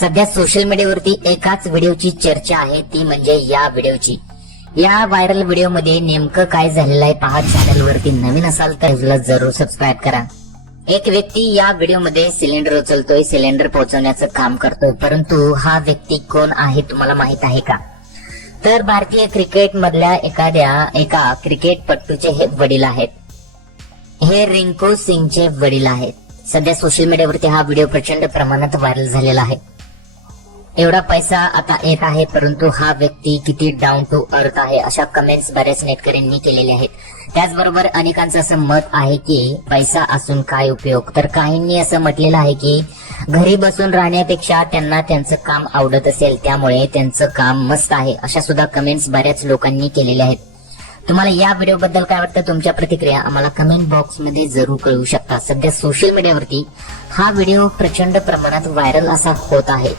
सध्या सोशल मीडियावरती एकाच व्हिडिओची चर्चा आहे, ती म्हणजे या व्हिडिओची। या व्हायरल व्हिडिओमध्ये नेमकं काय झालेलं आहे पहा। चॅनलवरती नवीन असाल तर जरूर सबस्क्राईब करा। एक व्यक्ती या व्हिडिओमध्ये सिलेंडर उचलतोय, सिलेंडर पोहोचवण्याचं काम करतोय, परंतु हा व्यक्ती कोण आहे तुम्हाला माहित आहे का? तर भारतीय क्रिकेट मधल्या एका क्रिकेटपटूचे हे वडील आहेत। हे रिंकू सिंगचे वडील आहेत। सध्या सोशल मीडियावरती हा व्हिडिओ प्रचंड प्रमाणात व्हायरल झालेला आहे। एवढा पैसा आता येत आहे, परंतु हा व्यक्ती किती डाऊन टू अर्थ आहे अशा कमेंट्स बऱ्याच नेटकऱ्यांनी केलेल्या आहेत। त्याचबरोबर अनेकांचं असं मत आहे की पैसा असून काय उपयोग। तर काहींनी असं म्हटलेलं आहे की घरी बसून राहण्यापेक्षा त्यांना त्यांचं काम आवडत असेल, त्यामुळे त्यांचं काम मस्त आहे, अशा सुद्धा कमेंट्स बऱ्याच लोकांनी केलेल्या आहेत। तुम्हाला या व्हिडिओ बद्दल काय वाटतं? तुमच्या प्रतिक्रिया आम्हाला कमेंट बॉक्स मध्ये जरूर कळवू शकता। सध्या सोशल मीडियावरती हा व्हिडिओ प्रचंड प्रमाणात व्हायरल असा होत आहे।